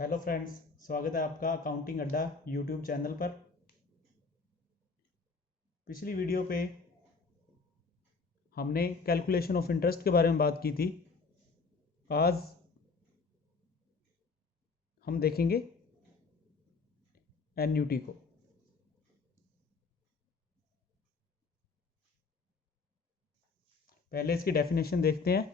Hello friends, स्वागत है आपका अकाउंटिंग अड्डा यूट्यूब चैनल पर। पिछली वीडियो पे हमने कैलकुलेशन ऑफ इंटरेस्ट के बारे में बात की थी। आज हम देखेंगे एन्युटी को। पहले इसकी डेफिनेशन देखते हैं।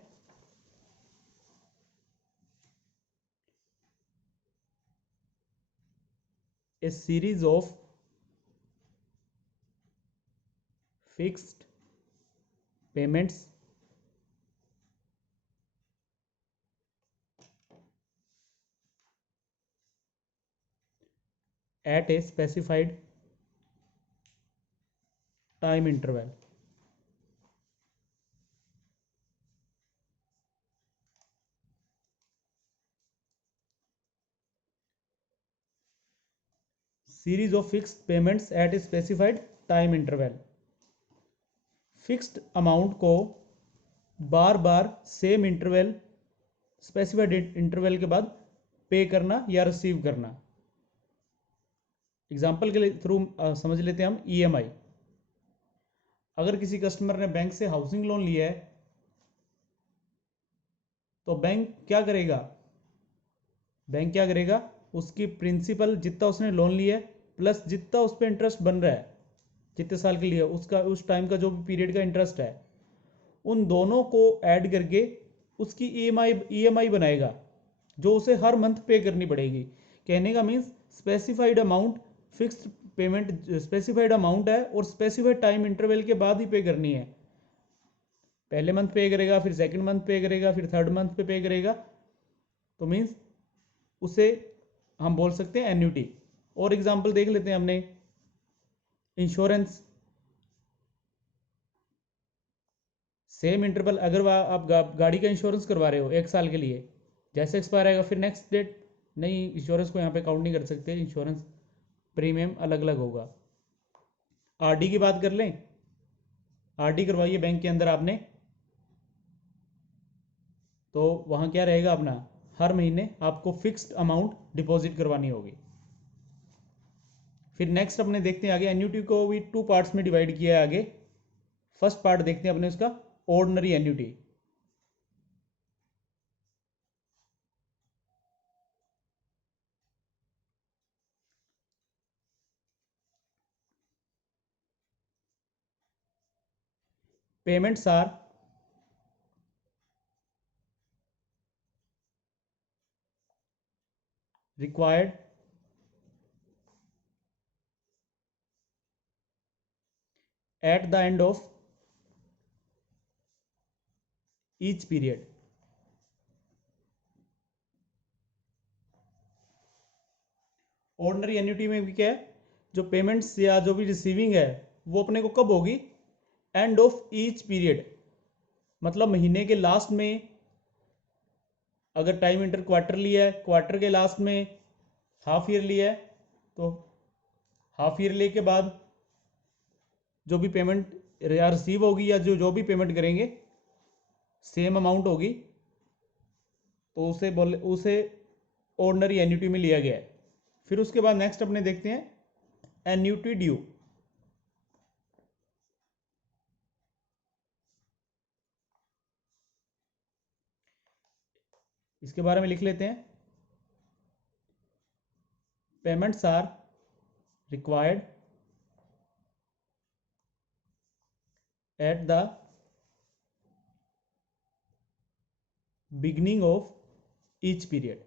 A series of fixed payments at a specified time interval series of fixed payments at a specified time interval। Fixed amount को बार बार सेम इंटरवल स्पेसिफाइड इंटरवल के बाद पे करना या रिसीव करना। एग्जाम्पल के थ्रू समझ लेते हैं हम ईएमआई। अगर किसी कस्टमर ने बैंक से हाउसिंग लोन लिया है तो बैंक क्या करेगा, उसकी प्रिंसिपल जितना उसने लोन लिया है प्लस जितना उस पर इंटरेस्ट बन रहा है, जितने साल के लिए उसका उस टाइम का जो भी पीरियड का इंटरेस्ट है, उन दोनों को ऐड करके उसकी ईएमआई बनाएगा जो उसे हर मंथ पे करनी पड़ेगी। कहने का means specified amount, fixed payment specified amount है और स्पेसिफाइड टाइम इंटरवल के बाद ही पे करनी है। पहले मंथ पे करेगा, फिर सेकंड मंथ पे करेगा, फिर थर्ड मंथ पे करेगा, तो मीन्स उसे हम बोल सकते हैं एन्युटी। और एग्जांपल देख लेते हैं हमने इंश्योरेंस। सेम इंटरवल, अगर आप गाड़ी का इंश्योरेंस करवा रहे हो 1 साल के लिए, जैसे एक्सपायर आएगा फिर नेक्स्ट डेट नहीं, इंश्योरेंस को यहाँ पे काउंट नहीं कर सकते, इंश्योरेंस प्रीमियम अलग अलग होगा। आरडी की बात कर लें, आरडी करवाइए बैंक के अंदर आपने, तो वहाँ क्या रहेगा अपना, हर महीने आपको फिक्स्ड अमाउंट डिपॉजिट करवानी होगी। फिर नेक्स्ट अपने देखते हैं आगे, एन्युटी को भी 2 पार्ट्स में डिवाइड किया है आगे। फर्स्ट पार्ट देखते हैं अपने उसका, ordinary annuity. Payments are required at the end of each period। Ordinary annuity में भी क्या है, जो पेमेंट्स या जो भी रिसीविंग है वो अपने को कब होगी, एंड ऑफ ईच पीरियड, मतलब महीने के लास्ट में। अगर टाइम इंटर क्वार्टर लिया है, क्वार्टर के लास्ट में हाफ ईयर लिया है, तो हाफ ईयरली के बाद जो भी पेमेंट या रिसीव होगी या जो जो भी पेमेंट करेंगे सेम अमाउंट होगी, तो उसे ऑर्डिनरी एन्युटी में लिया गया है। फिर उसके बाद नेक्स्ट अपने देखते हैं एन्युटी ड्यू। इसके बारे में लिख लेते हैं, payments are required at the beginning of each period.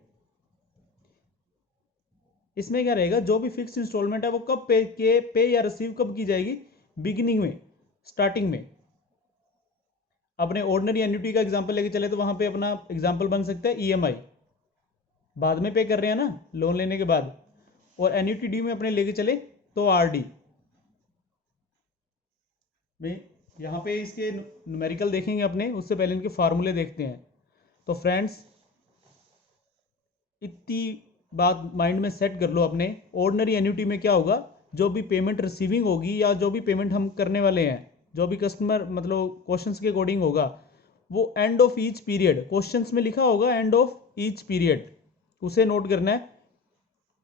इसमें क्या रहेगा, जो भी फिक्स इंस्टॉलमेंट है वो कब पे या रिसीव कब की जाएगी, बिगिनिंग में, स्टार्टिंग में। अपने ऑर्डिनरी एन्युटी का एग्जांपल लेके चले तो वहां पे अपना एग्जांपल बन सकता है ईएमआई, बाद में पे कर रहे हैं ना लोन लेने के बाद। और एन्युटी ड्यू में अपने लेके चले तो आरडी में, यहाँ पे इसके न्यूमेरिकल देखेंगे अपने, उससे पहले इनके फार्मूले देखते हैं। तो फ्रेंड्स इतनी बात माइंड में सेट कर लो अपने, ऑर्डिनरी एन्युटी में क्या होगा, जो भी पेमेंट रिसीविंग होगी या जो भी पेमेंट हम करने वाले हैं, जो भी कस्टमर मतलब क्वेश्चंस के अकॉर्डिंग होगा, वो end of each period, questions में लिखा होगा एंड ऑफ ईच पीरियड, उसे नोट करना है।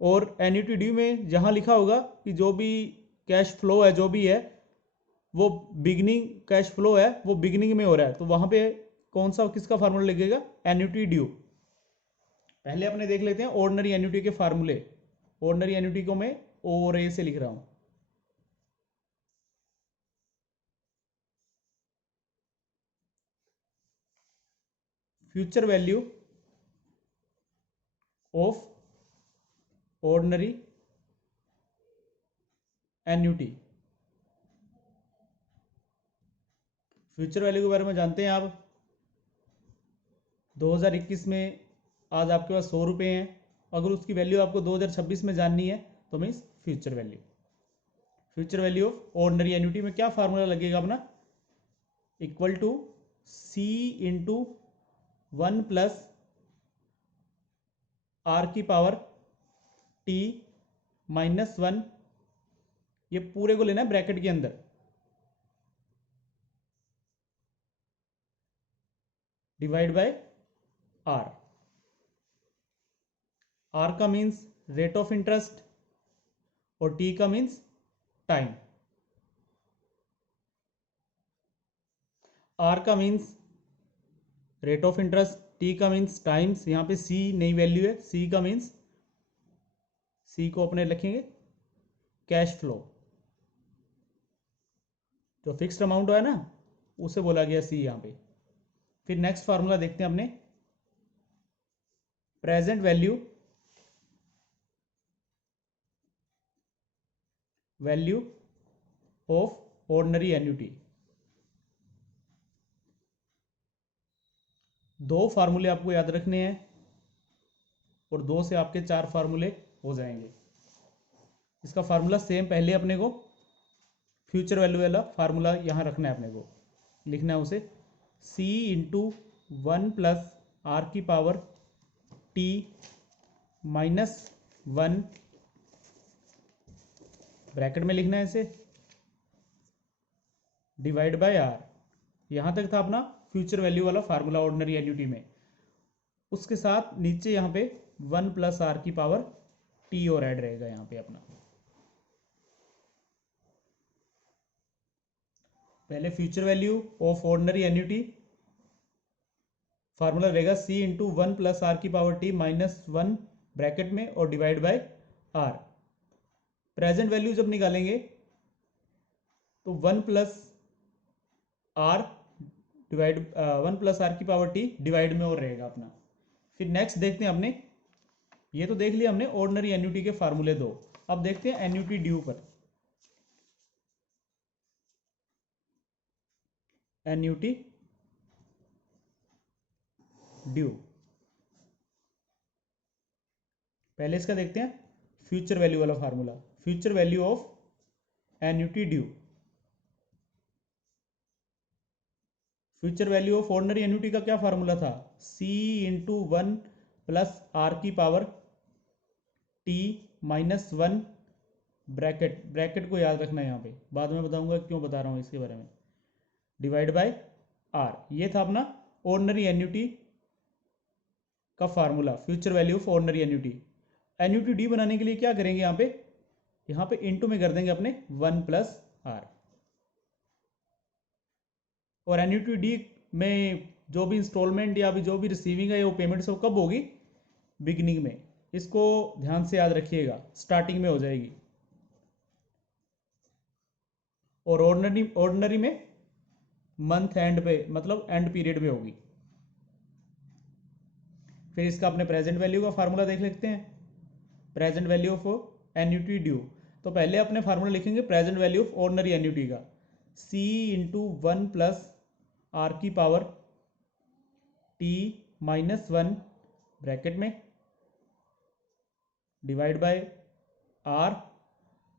और एन्यूटी ड्यू में जहाँ लिखा होगा कि जो भी कैश फ्लो है जो भी है वो बिगनिंग कैश फ्लो है वो बिगनिंग में हो रहा है, तो वहाँ पे कौन सा किसका फार्मूला लगेगा, एन्यूटी ड्यू। पहले अपने देख लेते हैं ऑर्डिनरी एन्यूटी के फार्मूले। ऑर्डिनरी एन्यूटी को मैं ओ और ए से लिख रहा हूँ। Future value of ordinary annuity. Future value के बारे में जानते हैं आप। 2021 में आज आपके पास 100 रुपये हैं, अगर उसकी वैल्यू आपको 2026 में जाननी है तो means future value. Future value of ordinary annuity में क्या फार्मूला लगेगा अपना, equal to C into 1 plus R की पावर टी माइनस 1, ये पूरे को लेना है ब्रैकेट के अंदर, डिवाइड बाय आर। आर का मीन्स रेट ऑफ इंटरेस्ट और टी का मीन्स टाइम। आर का means rate of interest, T का मीन्स टाइम्स, यहाँ पे सी नई वैल्यू है, सी का मीन्स, सी को अपने लिखेंगे कैश फ्लो, जो फिक्स्ड अमाउंट है ना उसे बोला गया सी यहाँ पे। फिर नेक्स्ट फार्मूला देखते हैं अपने, present value value of ordinary annuity. दो फार्मूले आपको याद रखने हैं और दो से आपके 4 फार्मूले हो जाएंगे। इसका फार्मूला सेम, पहले अपने को फ्यूचर वैल्यू वाला फार्मूला यहाँ रखना है, अपने को लिखना है उसे c इंटू 1 प्लस आर की पावर t माइनस 1, ब्रैकेट में लिखना है इसे, डिवाइड बाय आर। यहाँ तक था अपना फ्यूचर वैल्यू वाला फार्मूला ऑर्डिनरी एन्यूटी में। उसके साथ नीचे यहाँ पे 1 प्लस आर की पावर टी और ऐड रहेगा यहाँ पे अपना। पहले future value of ordinary annuity, formula रहेगा सी इंटू 1 प्लस आर की पावर टी माइनस 1 ब्रैकेट में और divide by R. Present value जब निकालेंगे तो 1 plus R divide 1 plus R की पावर टी डिवाइड में और रहेगा अपना। फिर नेक्स्ट देखते हैं अपने, ये तो देख लिया हमने ऑर्डिनरी एन्यूटी के फार्मूले दो। अब देखते हैं एन्यूटी ड्यू पर। एन्यूटी ड्यू, पहले इसका देखते हैं फ्यूचर वैल्यू वाला formula. Future value of annuity due, future value of ordinary annuity का क्या फार्मूला था, c इंटू 1 प्लस आर की power t minus 1 bracket, bracket को याद रखना है यहाँ पे, बाद में बताऊंगा क्यों बता रहा हूँ इसके बारे में, डिवाइड बाय आर। ये था अपना ऑर्डिनरी एन्यूटी का formula, future value of ordinary annuity. Annuity D बनाने के लिए क्या करेंगे, यहाँ पे इंटू में कर देंगे अपने 1 प्लस आर। और एन्यूटी डी में जो भी इंस्टॉलमेंट या भी जो भी रिसीविंग है वो पेमेंट सब कब होगी, बिगिनिंग में। इसको ध्यान से याद रखिएगा, स्टार्टिंग में हो जाएगी। और ऑर्डिनरी में मंथ एंड पे, मतलब एंड पीरियड में होगी। फिर इसका अपने प्रेजेंट वैल्यू का फार्मूला देख लेते हैं, present value of annuity due. तो पहले अपने फार्मूला लिखेंगे present value of ordinary annuity का, c इंटू 1 प्लस आर की पावर t माइनस 1 ब्रैकेट में divide by R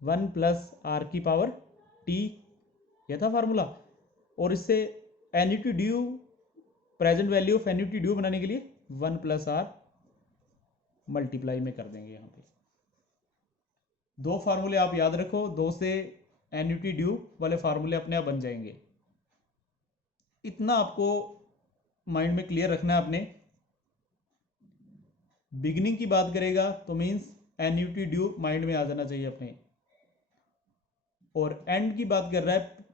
1 plus R की पावर t, यह था फार्मूला। और इससे annuity due, present value of annuity due बनाने के लिए 1 प्लस आर मल्टीप्लाई में कर देंगे। यहाँ पे दो फार्मूले आप याद रखो, दो से एन्यूटी ड्यू वाले फार्मूले अपने आप बन जाएंगे। इतना आपको माइंड में क्लियर रखना है अपने। बिगनिंग की बात करेगा तो मीन्स एन्यूटी ड्यू माइंड में आ जाना चाहिए अपने, और एंड की बात कर रहा है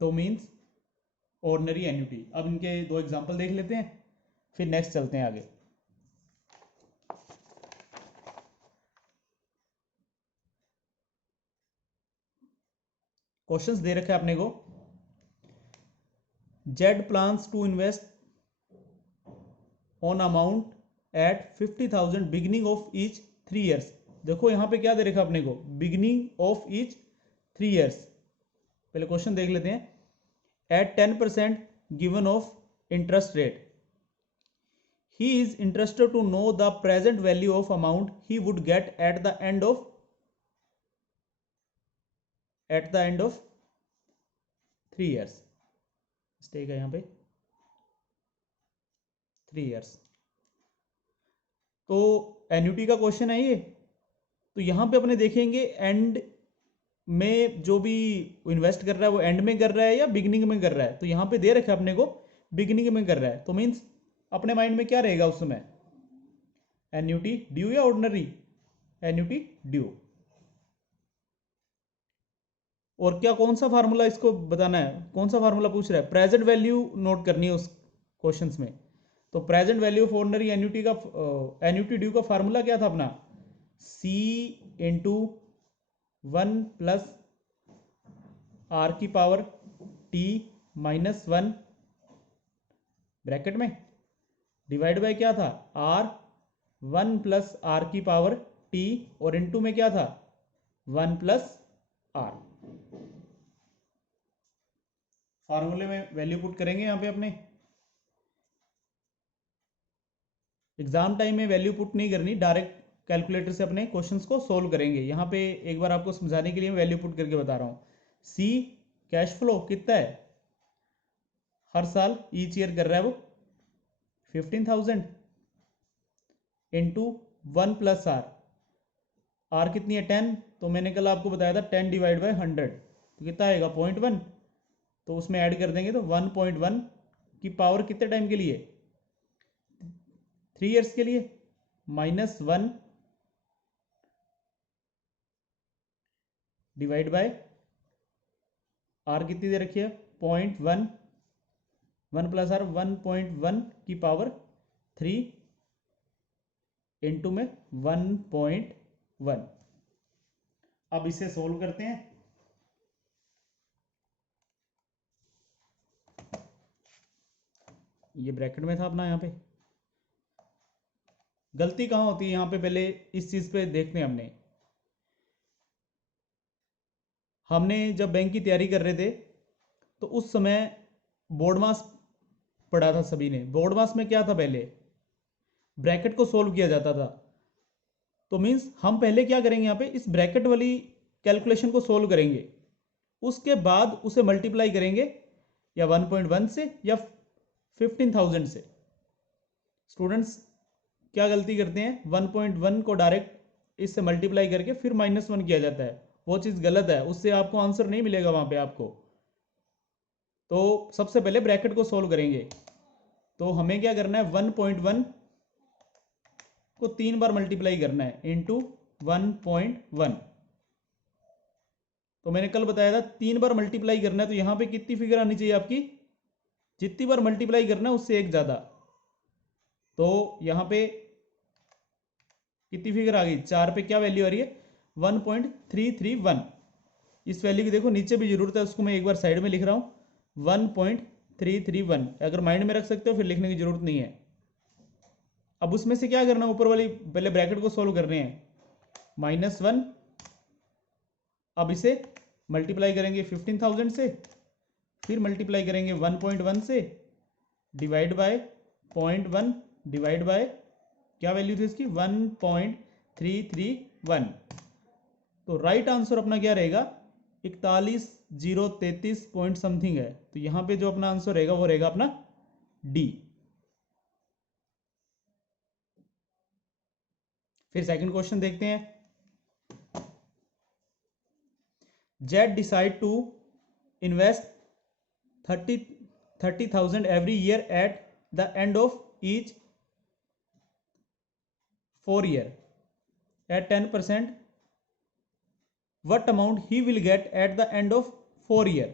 तो मीन्स ऑर्डिनरी एन्यूटी। अब इनके दो एग्जांपल देख लेते हैं, फिर नेक्स्ट चलते हैं आगे। क्वेश्चंस दे रखे अपने को, Z plans to invest on amount at 50,000 beginning of each 3 years. देखो यहाँ पे क्या दे रखा अपने को, बिगिनिंग ऑफ ईच 3 ईयर्स। पहले क्वेश्चन देख लेते हैं। At 10% given of interest rate, he is interested to know the present value of amount he would get at the end of 3 years। Mistake है यहाँ पे, 3 ईयर्स। तो एन्युटी का question है ये। तो यहाँ पे अपने देखेंगे एंड में जो भी इन्वेस्ट कर रहा है वो एंड में कर रहा है या बिगिनिंग में कर रहा है। तो यहाँ पे दे रखा है अपने को बिगिनिंग में कर रहा है, तो मीन्स अपने माइंड में क्या रहेगा उस समय, एन्युटी ड्यू या ऑर्डिनरी, एन्युटी ड्यू। और क्या कौन सा फार्मूला इसको बताना है, कौन सा फार्मूला पूछ रहा है, प्रेजेंट वैल्यू नोट करनी है उस क्वेश्चंस में। तो present value of ordinary annuity का, एन्युटी ड्यू का फार्मूला क्या था अपना, C इंटू 1 प्लस R की पावर T माइनस 1 ब्रैकेट में डिवाइड बाय क्या था, R 1 प्लस R की पावर T और इनटू में क्या था 1 प्लस R। फार्मूले में वैल्यू पुट करेंगे यहाँ पे अपने। एग्जाम टाइम में वैल्यू पुट नहीं करनी, डायरेक्ट कैलकुलेटर से अपने क्वेश्चंस को सोल्व करेंगे। यहाँ पे एक बार आपको समझाने के लिए वैल्यू पुट करके बता रहा हूँ। सी कैश फ्लो कितना है, हर साल ईच ईयर कर रहा है वो 15,000 इंटू 1 प्लस आर, आर कितनी है 10, तो मैंने कल आपको बताया था 10 डिवाइड बाई 100 तो कितना आएगा 0.1। तो उसमें ऐड कर देंगे तो 1.1 की पावर कितने टाइम के लिए, 3 ईयर्स के लिए, माइनस 1 डिवाइड बाय आर कितनी दे रखी है 0.1, 1 प्लस आर 1.1 की पावर 3 इंटू में 1.1। अब इसे सोल्व करते हैं। ये ब्रैकेट में था अपना, यहाँ पे गलती कहाँ होती है, यहाँ पे पहले इस चीज पे देखते हैं। हमने जब बैंक की तैयारी कर रहे थे तो उस समय बोर्ड मास पढ़ा था सभी ने। बोर्ड मास में क्या था, पहले ब्रैकेट को सोल्व किया जाता था। तो मीन्स हम पहले क्या करेंगे, यहाँ पे इस ब्रैकेट वाली कैलकुलेशन को सोल्व करेंगे, उसके बाद उसे मल्टीप्लाई करेंगे या 1.1 से या 15,000 से। स्टूडेंट्स क्या गलती करते हैं, 1.1 को डायरेक्ट इससे मल्टीप्लाई करके फिर -1 किया जाता है, वो चीज़ गलत है, उससे आपको आंसर नहीं मिलेगा वहाँ पे आपको। तो सबसे पहले ब्रैकेट को सोल्व करेंगे। तो हमें क्या करना है, 1.1 को 3 बार मल्टीप्लाई करना है इंटू 1.1। तो मैंने कल बताया था 3 बार मल्टीप्लाई करना है, तो यहाँ पे कितनी फिगर आनी चाहिए आपकी, जितनी बार मल्टीप्लाई करना है उससे एक ज़्यादा। तो यहाँ पे कितनी फिगर आ गई, 4 पे क्या वैल्यू आ रही है 1.331। इस वैल्यू की देखो नीचे भी जरूरत है, उसको मैं एक बार साइड में लिख रहा हूँ 1.331। अगर माइंड में रख सकते हो फिर लिखने की जरूरत नहीं है। अब उसमें से क्या करना है, ऊपर वाली पहले ब्रैकेट को सोल्व करने हैं, -1। अब इसे मल्टीप्लाई करेंगे 15,000 से, फिर मल्टीप्लाई करेंगे 1.1 से, डिवाइड बाय 0.1 डिवाइड बाय क्या वैल्यू थी इसकी 1.331। तो राइट आंसर अपना क्या रहेगा 41,033 पॉइंट समथिंग है। तो यहाँ पे जो अपना आंसर रहेगा वो रहेगा अपना डी। फिर सेकंड क्वेश्चन देखते हैं। Z decide to invest 30,000 every year at the end of each 4 year at 10%, what amount he will get at the end of 4 year?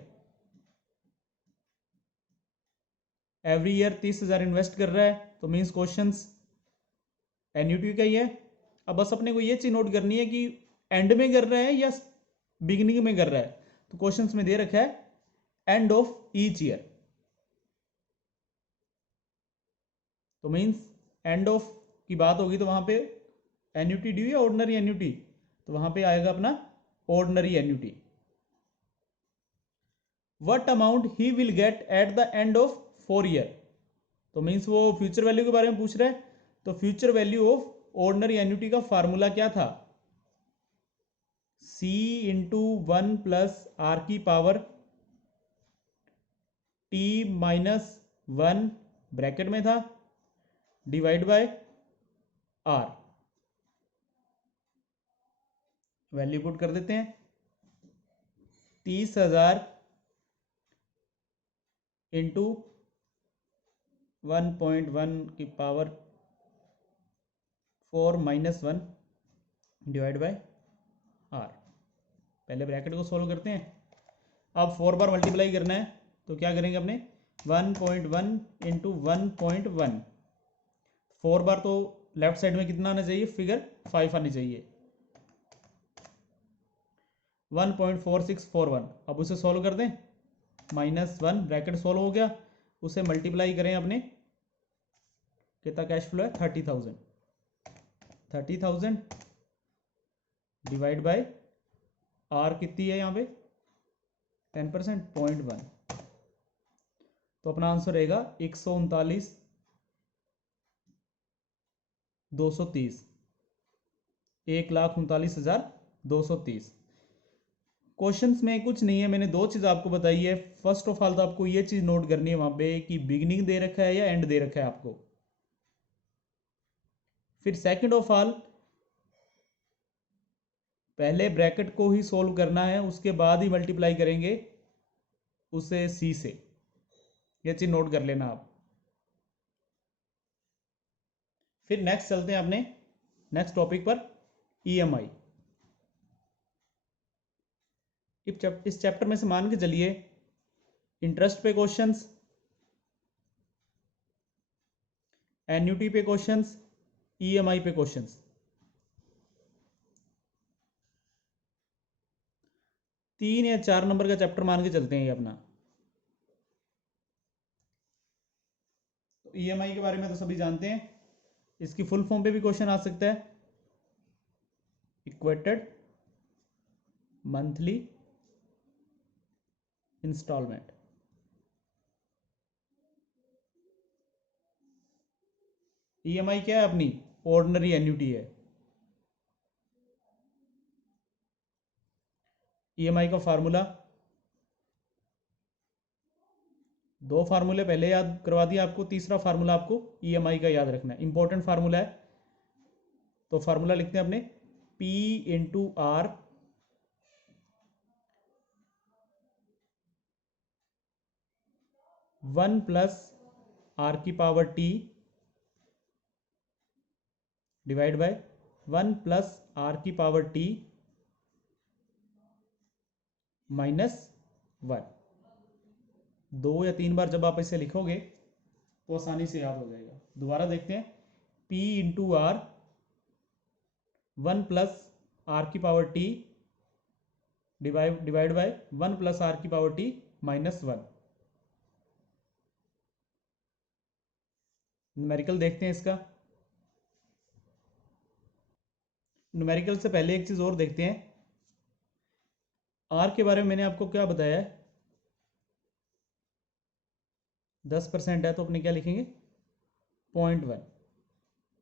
Every year 30,000 invest कर रहा है, तो मीन्स क्वेश्चंस एन्यूटी का ही है। अब बस अपने को ये चीज नोट करनी है कि एंड में कर रहा है या बिगिनिंग में कर रहा है। तो क्वेश्चंस में दे रखा है एंड ऑफ ईच ईयर, तो मीन्स एंड ऑफ की बात होगी तो वहां पे एन्यूटी ड्यू या ऑर्डिनरी एन्यूटी, तो वहां पे आएगा अपना ordinary annuity. What amount he will get at the end of 4 year, तो मीन्स वो फ्यूचर वैल्यू के बारे में पूछ रहा है। तो future value of ordinary annuity का फार्मूला क्या था? C इंटू 1 प्लस आर की पावर T माइनस 1 ब्रैकेट में था divide by R। Value put कर देते हैं, 30,000 इंटू 1.1 की power 4 minus 1 divide by R। पहले ब्रैकेट को सोल्व करते हैं। अब 4 बार मल्टीप्लाई करना है, तो क्या करेंगे अपने 1.1 इंटू 1.1, 4 बार तो लेफ्ट साइड में कितना आना चाहिए? फिगर 5 आनी चाहिए, 1.4641। अब उसे सॉल्व कर दें, -1 ब्रैकेट सॉल्व हो गया, उसे मल्टीप्लाई करें अपने, कितना कैश फ्लो है? 30,000। 30,000 डिवाइड बाय आर कितनी है यहाँ पे? 10%, 0.1। तो अपना आंसर रहेगा 139,230, 1,39,230। क्वेश्चंस में कुछ नहीं है, मैंने दो चीज़ आपको बताई है। फर्स्ट ऑफ ऑल तो आपको ये चीज़ नोट करनी है वहां पे कि बिगिनिंग दे रखा है या एंड दे रखा है आपको। फिर सेकंड ऑफ ऑल पहले ब्रैकेट को ही सोल्व करना है, उसके बाद ही मल्टीप्लाई करेंगे उसे सी से, ये चीज नोट कर लेना आप। फिर नेक्स्ट चलते हैं अपने नेक्स्ट टॉपिक पर, ईएमआई। इस चैप्टर में से मान के चलिए इंटरेस्ट पे क्वेश्चंस, एन्युटी पे क्वेश्चंस, ईएमआई पे क्वेश्चंस, 3 या 4 नंबर का चैप्टर मान के चलते हैं ये अपना। तो ईएमआई के बारे में तो सभी जानते हैं, इसकी फुल फॉर्म पे भी क्वेश्चन आ सकता है, इक्वेटेड मंथली इंस्टॉलमेंट। ईएमआई क्या है अपनी? ऑर्डिनरी एन्युटी है। ईएमआई का फार्मूला, दो फार्मूले पहले याद करवा दिया आपको, तीसरा फार्मूला आपको ईएमआई का याद रखना है, इंपॉर्टेंट फार्मूला है। तो फार्मूला लिखते हैं अपने, P into R one plus R की power T divide by 1 plus R की पावर टी माइनस 1। 2 या 3 बार जब आप इसे लिखोगे तो आसानी से याद हो जाएगा। दोबारा देखते हैं, P into R 1 plus R की power T divide by 1 plus R की पावर टी माइनस 1। न्यूमेरिकल देखते हैं इसका। न्यूमेरिकल से पहले एक चीज और देखते हैं, आर के बारे में मैंने आपको क्या बताया है? 10% है तो अपने क्या लिखेंगे? 0.1।